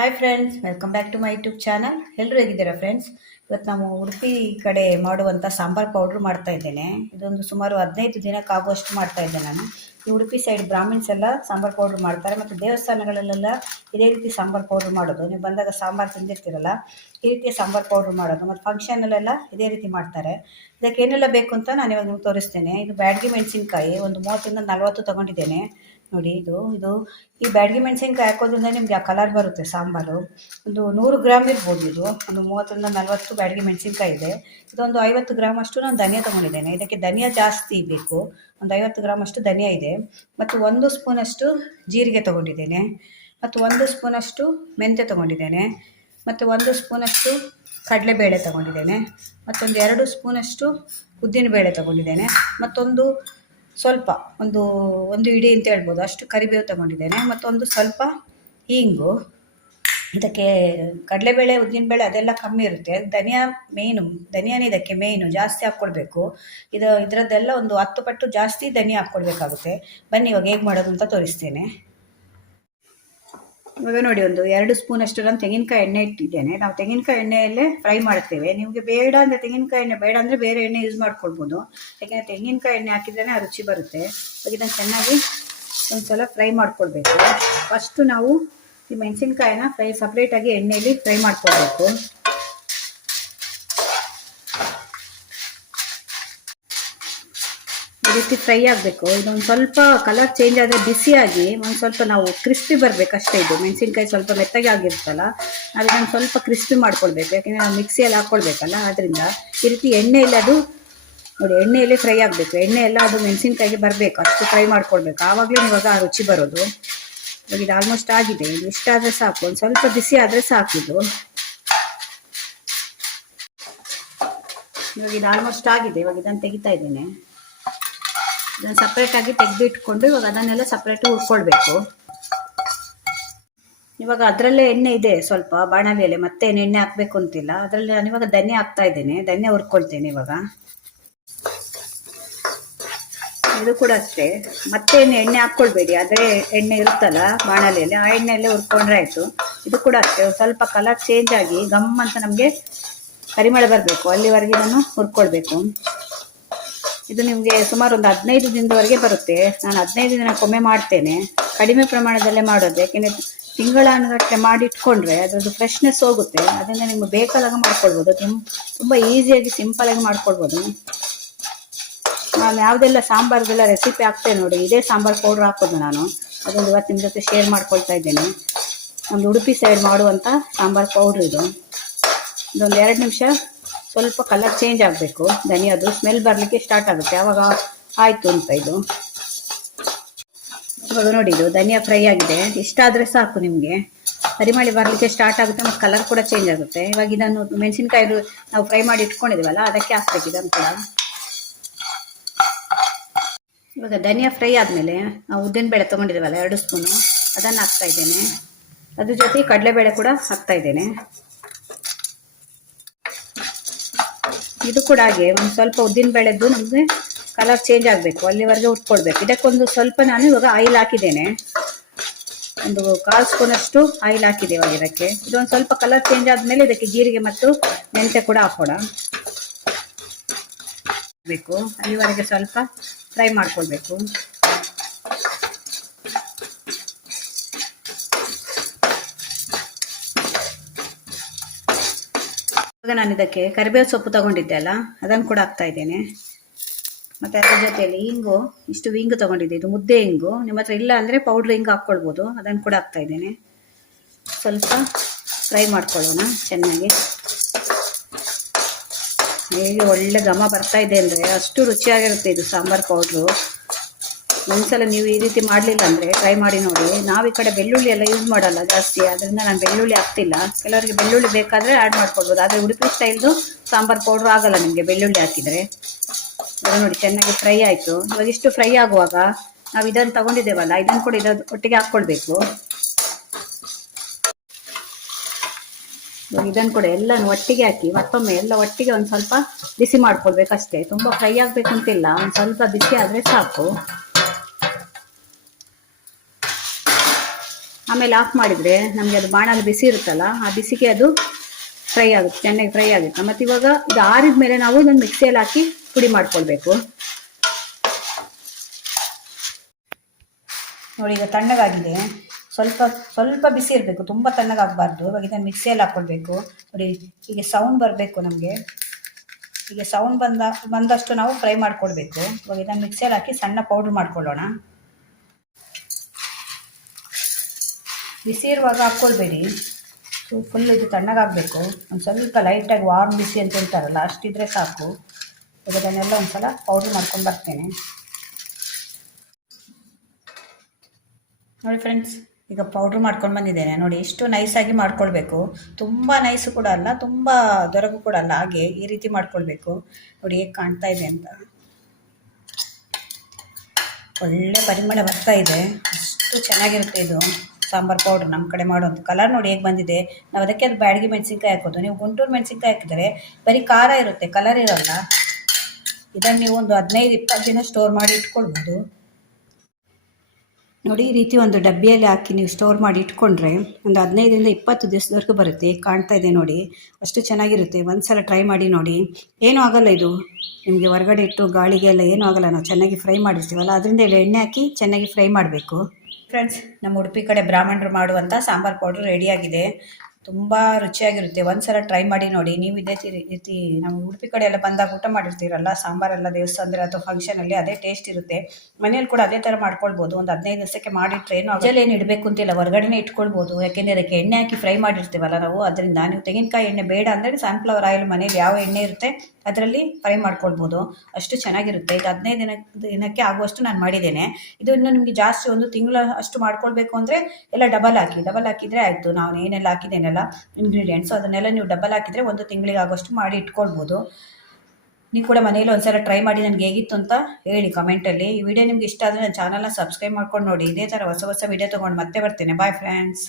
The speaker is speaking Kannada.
Hi friends, welcome back to my YouTube channel. ಎಲ್ಲರೂ ಹೇಗಿದ್ದೀರಾ ಫ್ರೆಂಡ್ಸ್? ಇವತ್ತು ನಾವು ಉಡುಪಿ ಕಡೆ ಮಾಡುವಂಥ ಸಾಂಬಾರ್ ಪೌಡ್ರ್ ಮಾಡ್ತಾ ಇದ್ದೇನೆ. ಇದೊಂದು ಸುಮಾರು 15 ದಿನಕ್ಕಾಗುವಷ್ಟು ಮಾಡ್ತಾ ಇದ್ದೆ ನಾನು. ಈ ಉಡುಪಿ ಸೈಡ್ ಬ್ರಾಹ್ಮಿನ್ಸ್ ಎಲ್ಲ ಸಾಂಬಾರ್ ಪೌಡ್ರ್ ಮಾಡ್ತಾರೆ, ಮತ್ತು ದೇವಸ್ಥಾನಗಳಲ್ಲೆಲ್ಲ ಇದೇ ರೀತಿ ಸಾಂಬಾರ್ ಪೌಡ್ರ್ ಮಾಡೋದು. ನೀವು ಬಂದಾಗ ಸಾಂಬಾರು ತಿಂದಿರ್ತೀರಲ್ಲ, ಈ ರೀತಿಯ ಸಾಂಬಾರ್ ಪೌಡ್ರ್ ಮಾಡೋದು. ಮತ್ತು ಫಂಕ್ಷನಲ್ಲೆಲ್ಲ ಇದೇ ರೀತಿ ಮಾಡ್ತಾರೆ. ಇದಕ್ಕೆ ಏನೆಲ್ಲ ಬೇಕು ಅಂತ ನಾನು ಇವಾಗ ನಿಮ್ಗೆ ತೋರಿಸ್ತೇನೆ. ಇದು ಬ್ಯಾಡಗಿ ಮೆಣಸಿನ್ಕಾಯಿ ಒಂದು 30 ಇಂದ 40 ತೊಗೊಂಡಿದ್ದೇನೆ. ನೋಡಿ, ಇದು ಈ ಬ್ಯಾಡಗಿ ಮೆಣಸಿನ್ಕಾಯಿ ಹಾಕೋದ್ರಿಂದ ನಿಮಗೆ ಆ ಕಲರ್ ಬರುತ್ತೆ ಸಾಂಬಾರು. ಒಂದು 100 ಗ್ರಾಮ್ ಇರ್ಬೋದು. ಇದು ಒಂದು 30 ಇಂದ 40 ಬ್ಯಾಡಗಿ ಮೆಣಸಿನ್ಕಾಯಿ ಇದೆ. ಇದೊಂದು 50 ಗ್ರಾಮ್ ಅಷ್ಟು ನಾನು ಧನಿಯಾ ತೊಗೊಂಡಿದ್ದೇನೆ. ಇದಕ್ಕೆ ಧನಿಯಾ ಜಾಸ್ತಿ ಬೇಕು, ಒಂದು 50 ಗ್ರಾಮ್ ಅಷ್ಟು ಧನಿಯಾ ಇದೆ. ಮತ್ತು 1 ಸ್ಪೂನಷ್ಟು ಜೀರಿಗೆ ತೊಗೊಂಡಿದ್ದೇನೆ, ಮತ್ತು 1 ಸ್ಪೂನಷ್ಟು ಮೆಂತ್ಯ ತೊಗೊಂಡಿದ್ದೇನೆ, ಮತ್ತು 1 ಸ್ಪೂನಷ್ಟು ಕಡಲೆಬೇಳೆ ತೊಗೊಂಡಿದ್ದೇನೆ, ಮತ್ತೊಂದು 2 ಸ್ಪೂನಷ್ಟು ಉದ್ದಿನಬೇಳೆ ತೊಗೊಂಡಿದ್ದೇನೆ, ಮತ್ತೊಂದು ಸ್ವಲ್ಪ ಒಂದು ಇಡೀ ಅಂತ ಹೇಳ್ಬೋದು ಅಷ್ಟು ಕರಿಬೇವು ತೊಗೊಂಡಿದ್ದೇನೆ, ಮತ್ತೊಂದು ಸ್ವಲ್ಪ ಹಿಂಗು. ಇದಕ್ಕೆ ಕಡಲೆಬೇಳೆ ಉದ್ದಿನಬೇಳೆ ಅದೆಲ್ಲ ಕಮ್ಮಿ ಇರುತ್ತೆ, ಧನಿಯಾನೇ ಇದಕ್ಕೆ ಮೇಯ್ನು, ಜಾಸ್ತಿ ಹಾಕ್ಕೊಳ್ಬೇಕು. ಇದರದ್ದೆಲ್ಲ ಒಂದು 10 ಪಟ್ಟು ಜಾಸ್ತಿ ಧನಿಯಾ ಹಾಕ್ಕೊಳ್ಬೇಕಾಗುತ್ತೆ. ಬನ್ನಿ ಇವಾಗ ಹೇಗೆ ಮಾಡೋದು ಅಂತ ತೋರಿಸ್ತೇನೆ. ಇವಾಗ ನೋಡಿ, ಒಂದು 2 ಸ್ಪೂನಷ್ಟು ನಾನು ತೆಂಗಿನಕಾಯಿ ಎಣ್ಣೆ ಇಟ್ಟಿದ್ದೇನೆ. ನಾವು ತೆಂಗಿನಕಾಯಿ ಎಣ್ಣೆಯಲ್ಲೇ ಫ್ರೈ ಮಾಡ್ತೇವೆ. ನಿಮಗೆ ಬೇಡ ಅಂದರೆ ತೆಂಗಿನಕಾಯಿ ಎಣ್ಣೆ ಬೇಡ ಅಂದರೆ ಬೇರೆ ಎಣ್ಣೆ ಯೂಸ್ ಮಾಡ್ಕೊಳ್ಬೋದು. ಯಾಕೆಂದರೆ ತೆಂಗಿನಕಾಯಿ ಎಣ್ಣೆ ಹಾಕಿದ್ರೇ ಆ ರುಚಿ ಬರುತ್ತೆ. ಇವಾಗ ಇದನ್ನು ಚೆನ್ನಾಗಿ ಒಂದು ಸಲ ಫ್ರೈ ಮಾಡ್ಕೊಳ್ಬೇಕು. ಫಸ್ಟು ನಾವು ಈ ಮೆಣಸಿನ್ಕಾಯಿನ ಸಪ್ರೇಟಾಗಿ ಎಣ್ಣೆಯಲ್ಲಿ ಫ್ರೈ ಮಾಡ್ಕೊಳ್ಬೇಕು. ಈ ರೀತಿ ಫ್ರೈ ಆಗಬೇಕು. ಇದೊಂದು ಸ್ವಲ್ಪ ಕಲರ್ ಚೇಂಜ್ ಆದರೆ ಬಿಸಿಯಾಗಿ ಒಂದು ಸ್ವಲ್ಪ ನಾವು ಕ್ರಿಸ್ಪಿ ಬರಬೇಕಷ್ಟೇ. ಇದು ಮೆಣಸಿನ್ಕಾಯಿ ಸ್ವಲ್ಪ ಮೆತ್ತಗೆ ಆಗಿರುತ್ತಲ್ಲ, ನಾವು ಇದನ್ನು ಸ್ವಲ್ಪ ಕ್ರಿಸ್ಪಿ ಮಾಡ್ಕೊಳ್ಬೇಕು. ಯಾಕೆಂದರೆ ನಾವು ಮಿಕ್ಸಿಯಲ್ಲಿ ಹಾಕ್ಕೊಳ್ಬೇಕಲ್ಲ, ಆದ್ದರಿಂದ ಈ ರೀತಿ ಎಣ್ಣೆಯಲ್ಲಿ ಅದು ನೋಡಿ, ಎಣ್ಣೆಯಲ್ಲಿ ಫ್ರೈ ಆಗಬೇಕು. ಎಣ್ಣೆ ಎಲ್ಲ ಅದು ಮೆಣಸಿನ್ಕಾಯಿಗೆ ಬರಬೇಕು, ಅಷ್ಟು ಫ್ರೈ ಮಾಡ್ಕೊಳ್ಬೇಕು. ಆವಾಗಲೇ ಇವಾಗ ಆ ರುಚಿ ಬರೋದು. ಇವಾಗ ಇದು ಆಲ್ಮೋಸ್ಟ್ ಆಗಿದೆ. ಇದು ಇಷ್ಟಾದರೆ ಸಾಕು, ಒಂದು ಸ್ವಲ್ಪ ಬಿಸಿ ಆದರೆ ಸಾಕಿದು. ಇವಾಗ ಇದು ಆಲ್ಮೋಸ್ಟ್ ಆಗಿದೆ. ಇವಾಗ ಇದನ್ನು ತೆಗಿತಾ ಇದ್ದೇನೆ. ಇದನ್ನು ಸಪ್ರೇಟಾಗಿ ತೆಗೆದು ಇಟ್ಕೊಂಡು ಇವಾಗ ಅದನ್ನೆಲ್ಲ ಸಪ್ರೇಟ್ ಹುರ್ಕೊಳ್ಬೇಕು. ಇವಾಗ ಅದರಲ್ಲೇ ಎಣ್ಣೆ ಇದೆ ಸ್ವಲ್ಪ ಬಾಣಲೆಯಲ್ಲಿ, ಮತ್ತೆ ಎಣ್ಣೆ ಹಾಕಬೇಕು ಅಂತಿಲ್ಲ. ಅದರಲ್ಲಿ ನಾನು ಇವಾಗ ಧನ್ಯ ಹಾಕ್ತಾ ಇದ್ದೇನೆ. ಧನ್ಯ ಹುರ್ಕೊಳ್ತೇನೆ ಇವಾಗ. ಇದು ಕೂಡ ಅಷ್ಟೇ, ಮತ್ತೆ ಎಣ್ಣೆ ಹಾಕ್ಕೊಳ್ಬೇಡಿ. ಅದೇ ಎಣ್ಣೆ ಇರುತ್ತಲ್ಲ ಬಾಣಲೆಯಲ್ಲಿ, ಆ ಎಣ್ಣೆಯಲ್ಲೇ ಹುರ್ಕೊಂಡ್ರೆ ಆಯಿತು. ಇದು ಕೂಡ ಅಷ್ಟೇ, ಸ್ವಲ್ಪ ಕಲರ್ ಚೇಂಜ್ ಆಗಿ ಗಮ್ ಅಂತ ನಮಗೆ ಪರಿಮಳ ಬರಬೇಕು, ಅಲ್ಲಿವರೆಗೆ ಇದನ್ನು ಹುರ್ಕೊಳ್ಬೇಕು. ಇದು ನಿಮಗೆ ಸುಮಾರು ಒಂದು 15 ದಿನದವರೆಗೆ ಬರುತ್ತೆ. ನಾನು 15 ದಿನಕ್ಕೊಮ್ಮೆ ಮಾಡ್ತೇನೆ, ಕಡಿಮೆ ಪ್ರಮಾಣದಲ್ಲೇ ಮಾಡೋದು. ಯಾಕೆಂದರೆ ತಿಂಗಳಾನುಗಟ್ಟಲೆ ಮಾಡಿ ಇಟ್ಕೊಂಡ್ರೆ ಅದರದ್ದು ಫ್ರೆಶ್ನೆಸ್ ಹೋಗುತ್ತೆ. ಅದರಿಂದ ನಿಮ್ಗೆ ಬೇಕಾದಾಗ ಮಾಡ್ಕೊಳ್ಬೋದು. ತುಂಬ ಈಸಿಯಾಗಿ ಸಿಂಪಲಾಗಿ ಮಾಡ್ಕೊಳ್ಬೋದು. ನಾನು ಯಾವುದೆಲ್ಲ ಸಾಂಬಾರ್ಗೆಲ್ಲ ರೆಸಿಪಿ ಹಾಕ್ತೇನೆ ನೋಡಿ, ಇದೇ ಸಾಂಬಾರು ಪೌಡ್ರ್ ಹಾಕೋದು ನಾನು. ಅದೊಂದು ಇವತ್ತು ನಿಮ್ಮ ಜೊತೆ ಶೇರ್ ಮಾಡ್ಕೊಳ್ತಾ ಇದ್ದೇನೆ. ಒಂದು ಉಡುಪಿ ಸೈಡ್ ಮಾಡುವಂಥ ಸಾಂಬಾರು ಪೌಡ್ರ್ ಇದು. ಇದೊಂದು 2 ನಿಮಿಷ ಸ್ವಲ್ಪ ಕಲರ್ ಚೇಂಜ್ ಆಗಬೇಕು. ಧನಿಯಾದು ಸ್ಮೆಲ್ ಬರಲಿಕ್ಕೆ ಸ್ಟಾರ್ಟ್ ಆಗುತ್ತೆ, ಆವಾಗ ಆಯಿತು ಅಂತ ಇದು. ಇವಾಗ ನೋಡಿ, ಇದು ಧನಿಯಾ ಫ್ರೈ ಆಗಿದೆ. ಇಷ್ಟಾದರೆ ಸಾಕು. ನಿಮಗೆ ಪರಿಮಳ ಬರಲಿಕ್ಕೆ ಸ್ಟಾರ್ಟ್ ಆಗುತ್ತೆ, ಮತ್ತು ಕಲರ್ ಕೂಡ ಚೇಂಜ್ ಆಗುತ್ತೆ. ಇವಾಗ ಇದನ್ನು ಮೆಣಸಿನ್ಕಾಯಿ ನಾವು ಫ್ರೈ ಮಾಡಿ ಇಟ್ಕೊಂಡಿದ್ದೀವಲ್ಲ, ಅದಕ್ಕೆ ಹಾಕ್ಬೇಕು ಇದನ್ನು ಕೂಡ. ಇವಾಗ ಧನಿಯಾ ಫ್ರೈ ಆದಮೇಲೆ ನಾವು ಉದ್ದಿನಬೇಳೆ ತೊಗೊಂಡಿದ್ದೀವಲ್ಲ 2 ಸ್ಪೂನು, ಅದನ್ನು ಹಾಕ್ತಾ ಇದ್ದೇನೆ. ಅದ್ರ ಜೊತೆ ಕಡಲೆಬೇಳೆ ಕೂಡ ಹಾಕ್ತಾ ಇದ್ದೇನೆ. ಇದು ಕೂಡ ಹಾಗೆ ಒಂದು ಸ್ವಲ್ಪ ಉದ್ದಿನಬೇಳೆದ್ದು ನಮಗೆ ಕಲರ್ ಚೇಂಜ್ ಆಗಬೇಕು, ಅಲ್ಲಿವರೆಗೆ ಉಟ್ಕೊಳ್ಬೇಕು. ಇದಕ್ಕೊಂದು ಸ್ವಲ್ಪ ನಾನು ಇವಾಗ ಆಯಿಲ್ ಹಾಕಿದ್ದೇನೆ, ಒಂದು 1/4 ಸ್ಪೂನಷ್ಟು ಆಯಿಲ್ ಹಾಕಿದೆ ಇವಾಗ ಇದಕ್ಕೆ. ಇದೊಂದು ಸ್ವಲ್ಪ ಕಲರ್ ಚೇಂಜ್ ಆದಮೇಲೆ ಇದಕ್ಕೆ ಜೀರಿಗೆ ಮತ್ತು ಮೆಂತ್ಯ ಕೂಡ ಹಾಕೋಣ ಬೇಕು. ಅಲ್ಲಿವರೆಗೆ ಸ್ವಲ್ಪ ಫ್ರೈ ಮಾಡ್ಕೊಳ್ಬೇಕು. ಇವಾಗ ನಾನು ಇದಕ್ಕೆ ಕರಿಬೇವು ಸೊಪ್ಪು ತಗೊಂಡಿದ್ದೆ ಅಲ್ಲ, ಅದನ್ನು ಕೂಡ ಹಾಕ್ತಾ ಇದ್ದೇನೆ. ಮತ್ತು ಅದ್ರ ಜೊತೆಯಲ್ಲಿ ಹಿಂಗು, ಇಷ್ಟು ಹಿಂಗು ತಗೊಂಡಿದ್ದೆ. ಇದು ಮುದ್ದೆ ಹಿಂಗು, ನಿಮ್ಮ ಹತ್ರ ಇಲ್ಲ ಅಂದರೆ ಪೌಡ್ರ್ ಹಿಂಗು ಹಾಕ್ಕೊಳ್ಬೋದು. ಅದನ್ನು ಕೂಡ ಹಾಕ್ತಾ ಇದ್ದೇನೆ. ಸ್ವಲ್ಪ ಫ್ರೈ ಮಾಡ್ಕೊಳ್ಳೋಣ ಚೆನ್ನಾಗಿ. ಹೇಗೆ ಒಳ್ಳೆ ಘಮ ಬರ್ತಾ ಇದೆ ಅಂದರೆ ಅಷ್ಟು ರುಚಿಯಾಗಿರುತ್ತೆ ಇದು ಸಾಂಬಾರು ಪೌಡ್ರು. ಒಂದ್ಸಲ ನೀವು ಈ ರೀತಿ ಮಾಡಲಿಲ್ಲ ಅಂದರೆ ಟ್ರೈ ಮಾಡಿ ನೋಡಿ. ನಾವು ಈ ಕಡೆ ಬೆಳ್ಳುಳ್ಳಿ ಎಲ್ಲ ಯೂಸ್ ಮಾಡಲ್ಲ ಜಾಸ್ತಿ, ಅದರಿಂದ ನಾನು ಬೆಳ್ಳುಳ್ಳಿ ಹಾಕ್ತಿಲ್ಲ. ಕೆಲವರಿಗೆ ಬೆಳ್ಳುಳ್ಳಿ ಬೇಕಾದರೆ ಆ್ಯಡ್ ಮಾಡ್ಕೊಳ್ಬೋದು, ಆದರೆ ಉಡುಪಿ ಸ್ಟೈಲ್ದು ಸಾಂಬಾರು ಪೌಡ್ರು ಆಗಲ್ಲ ನಿಮಗೆ ಬೆಳ್ಳುಳ್ಳಿ ಹಾಕಿದರೆ. ಇವಾಗ ನೋಡಿ ಚೆನ್ನಾಗಿ ಫ್ರೈ ಆಯಿತು. ಇವಾಗ ಇಷ್ಟು ಫ್ರೈ ಆಗುವಾಗ ನಾವು ಇದನ್ನು ತಗೊಂಡಿದ್ದೇವಲ್ಲ, ಇದನ್ನು ಕೂಡ ಒಟ್ಟಿಗೆ ಹಾಕ್ಕೊಳ್ಬೇಕು. ಇದನ್ನು ಕೂಡ ಎಲ್ಲನೂ ಒಟ್ಟಿಗೆ ಹಾಕಿ ಮತ್ತೊಮ್ಮೆ ಎಲ್ಲ ಒಟ್ಟಿಗೆ ಒಂದು ಸ್ವಲ್ಪ ಬಿಸಿ ಮಾಡ್ಕೊಳ್ಬೇಕಷ್ಟೇ. ತುಂಬ ಫ್ರೈ ಆಗಬೇಕು ಅಂತಿಲ್ಲ, ಒಂದು ಸ್ವಲ್ಪ ಬಿಸಿ ಆದರೆ ಸಾಕು. ಆಮೇಲೆ ಆಫ್ ಮಾಡಿದರೆ ನಮಗೆ ಅದು ಬಾಣಲ್ಲಿ ಬಿಸಿ ಇರುತ್ತಲ್ಲ, ಆ ಬಿಸಿಗೆ ಅದು ಫ್ರೈ ಆಗುತ್ತೆ, ಚೆನ್ನಾಗಿ ಫ್ರೈ ಆಗುತ್ತೆ. ಮತ್ತು ಇವಾಗ ಇದು ಆರಿದ ಮೇಲೆ ನಾವು ಇದನ್ನು ಮಿಕ್ಸಿಯಲ್ಲಿ ಹಾಕಿ ಪುಡಿ ಮಾಡ್ಕೊಳ್ಬೇಕು. ನೋಡಿ ಈಗ ತಣ್ಣಗಾಗಿದೆ, ಸ್ವಲ್ಪ ಸ್ವಲ್ಪ ಬಿಸಿ ಇರಬೇಕು, ತುಂಬ ತಣ್ಣಗಾಗಬಾರ್ದು. ಇವಾಗ ಇದನ್ನು ಮಿಕ್ಸಿಯಲ್ಲಿ ಹಾಕ್ಕೊಳ್ಬೇಕು. ನೋಡಿ ಹೀಗೆ ಸೌಂಡ್ ಬರಬೇಕು ನಮಗೆ, ಹೀಗೆ ಸೌಂಡ್ ಬಂದಷ್ಟು ನಾವು ಫ್ರೈ ಮಾಡ್ಕೊಳ್ಬೇಕು. ಇವಾಗ ಇದನ್ನು ಮಿಕ್ಸಿಯಲ್ಲಿ ಹಾಕಿ ಸಣ್ಣ ಪೌಡ್ರ್ ಮಾಡ್ಕೊಳ್ಳೋಣ. ಬಿಸಿ ಇರುವಾಗ ಹಾಕ್ಕೊಳ್ಬೇಡಿ, ಫುಲ್ ಇದು ತಣ್ಣಗಾಗಬೇಕು. ಒಂದು ಸ್ವಲ್ಪ ಲೈಟಾಗಿ ವಾರ್ಮ್ ಬಿಸಿ ಅಂತ ಹೇಳ್ತಾರಲ್ಲ, ಅಷ್ಟಿದ್ರೆ ಸಾಕು. ಈಗ ಅದನ್ನೆಲ್ಲ ಒಂದು ಸಲ ಪೌಡ್ರ್ ಮಾಡ್ಕೊಂಡು ಬರ್ತೇನೆ. ನೋಡಿ ಫ್ರೆಂಡ್ಸ್, ಈಗ ಪೌಡ್ರ್ ಮಾಡ್ಕೊಂಡು ಬಂದಿದ್ದೇನೆ. ನೋಡಿ ಎಷ್ಟು ನೈಸಾಗಿ ಮಾಡ್ಕೊಳ್ಬೇಕು, ತುಂಬ ನೈಸು ಕೂಡ ಅಲ್ಲ, ತುಂಬ ದೊರಗು ಕೂಡ ಅಲ್ಲ, ಹಾಗೆ ಈ ರೀತಿ ಮಾಡ್ಕೊಳ್ಬೇಕು. ನೋಡಿ ಹೇಗೆ ಕಾಣ್ತಾ ಇದೆ ಅಂತ, ಒಳ್ಳೆ ಪರಿಮಳ ಬರ್ತಾ ಇದೆ. ಅಷ್ಟು ಚೆನ್ನಾಗಿರುತ್ತೆ ಇದು ಸಾಂಬಾರು ಪೌಡ್ರ್ ನಮ್ಮ ಕಡೆ ಮಾಡೋದು. ಕಲರ್ ನೋಡಿ ಹೇಗೆ ಬಂದಿದೆ. ನಾವು ಅದಕ್ಕೆ ಅದು ಬ್ಯಾಡಗಿ ಮೆಣಸಿನ್ಕಾಯಿ ಹಾಕೋದು. ನೀವು ಗುಂಟೂರು ಮೆಣಸಿನ್ಕಾಯಿ ಹಾಕಿದರೆ ಬರೀ ಖಾರ ಇರುತ್ತೆ, ಕಲರ್ ಇರೋಲ್ಲ. ಇದನ್ನು ನೀವು ಒಂದು 15-20 ದಿನ ಸ್ಟೋರ್ ಮಾಡಿ ಇಟ್ಕೊಳ್ಬೋದು. ನೋಡಿ ಈ ರೀತಿ ಒಂದು ಡಬ್ಬಿಯಲ್ಲಿ ಹಾಕಿ ನೀವು ಸ್ಟೋರ್ ಮಾಡಿ ಇಟ್ಕೊಂಡ್ರೆ ಒಂದು 15-20 ದಿವಸದವರೆಗೂ ಬರುತ್ತೆ. ಕಾಣ್ತಾ ಇದೆ ನೋಡಿ, ಅಷ್ಟು ಚೆನ್ನಾಗಿರುತ್ತೆ. ಒಂದು ಸಲ ಟ್ರೈ ಮಾಡಿ ನೋಡಿ, ಏನೂ ಆಗೋಲ್ಲ. ಇದು ನಿಮಗೆ ಹೊರಗಡೆ ಇಟ್ಟು ಗಾಳಿಗೆ ಎಲ್ಲ ಏನೂ ಆಗೋಲ್ಲ. ನಾವು ಚೆನ್ನಾಗಿ ಫ್ರೈ ಮಾಡಿರ್ತೀವಲ್ಲ, ಅದರಿಂದ ಎಣ್ಣೆ ಹಾಕಿ ಚೆನ್ನಾಗಿ ಫ್ರೈ ಮಾಡಬೇಕು. ಫ್ರೆಂಡ್ಸ್, ನಮ್ಮ ಉಡುಪಿ ಕಡೆ ಬ್ರಾಹ್ಮಣರು ಮಾಡುವಂಥ ಸಾಂಬಾರು ಪೌಡ್ರ್ ರೆಡಿಯಾಗಿದೆ. ತುಂಬ ರುಚಿಯಾಗಿರುತ್ತೆ. ಒಂದು ಸಲ ಟ್ರೈ ಮಾಡಿ ನೋಡಿ. ನೀವು ಇದೇ ರೀತಿ ನಮ್ಮ ಉಡುಪಿ ಕಡೆ ಎಲ್ಲ ಬಂದಾಗ ಊಟ ಮಾಡಿರ್ತೀರಲ್ಲ, ಸಾಂಬಾರೆಲ್ಲ ದೇವಸ್ಥಾನದಲ್ಲಿ ಅಥವಾ ಫಂಕ್ಷನಲ್ಲಿ ಅದೇ ಟೇಸ್ಟ್ ಇರುತ್ತೆ. ಮನೇಲಿ ಕೂಡ ಅದೇ ಥರ ಮಾಡ್ಕೊಳ್ಬೋದು. ಒಂದು 15 ದಿವಸಕ್ಕೆ ಮಾಡಿಟ್ರೆ ಏನು ಇಡಬೇಕು ಅಂತಿಲ್ಲ, ಹೊರಗಡೆನೇ ಇಟ್ಕೊಳ್ಬೋದು. ಯಾಕೆಂದರೆ ಅದಕ್ಕೆ ಎಣ್ಣೆ ಹಾಕಿ ಫ್ರೈ ಮಾಡಿರ್ತೀವಲ್ಲ ನಾವು, ಅದರಿಂದ ನೀವು ತೆಂಗಿನಕಾಯಿ ಎಣ್ಣೆ ಬೇಡ ಅಂದರೆ ಸನ್ಫ್ಲವರ್ ಆಯಿಲ್ ಮನೇಲಿ ಯಾವ ಎಣ್ಣೆ ಇರುತ್ತೆ ಅದರಲ್ಲಿ ಫ್ರೈ ಮಾಡ್ಕೊಳ್ಬೋದು. ಅಷ್ಟು ಚೆನ್ನಾಗಿರುತ್ತೆ. ಇದು 15 ದಿನಕ್ಕೆ ಆಗುವಷ್ಟು ನಾನು ಮಾಡಿದ್ದೇನೆ. ಇದು ಇನ್ನು ನಿಮಗೆ ಜಾಸ್ತಿ ಒಂದು ತಿಂಗಳ ಅಷ್ಟು ಮಾಡ್ಕೊಳ್ಬೇಕು ಅಂದರೆ ಎಲ್ಲ ಡಬಲ್ ಹಾಕಿದರೆ ಆಯಿತು. ನಾನು ಏನೆಲ್ಲ ಹಾಕಿದ್ದೇನೆಲ್ಲ ಇಂಗ್ರೀಡಿಯೆಂಟ್ಸು ಅದನ್ನೆಲ್ಲ ನೀವು ಡಬಲ್ ಹಾಕಿದರೆ ಒಂದು ತಿಂಗಳಿಗೆ ಆಗೋಷ್ಟು ಮಾಡಿ ಇಟ್ಕೊಳ್ಬೋದು. ನೀವು ಕೂಡ ಮನೇಲಿ ಒಂದ್ಸಲ ಟ್ರೈ ಮಾಡಿ ನನಗೆ ಹೇಗಿತ್ತು ಅಂತ ಹೇಳಿ ಕಮೆಂಟಲ್ಲಿ. ಈ ವಿಡಿಯೋ ನಿಮ್ಗೆ ಇಷ್ಟ ಆದರೆ ನನ್ನ ಚಾನಲ್ನ ಸಬ್ಸ್ಕ್ರೈಬ್ ಮಾಡ್ಕೊಂಡು ನೋಡಿ. ಇದೇ ಥರ ಹೊಸ ವಿಡಿಯೋ ತೊಗೊಂಡು ಮತ್ತೆ ಬರ್ತೇನೆ. Bye friends.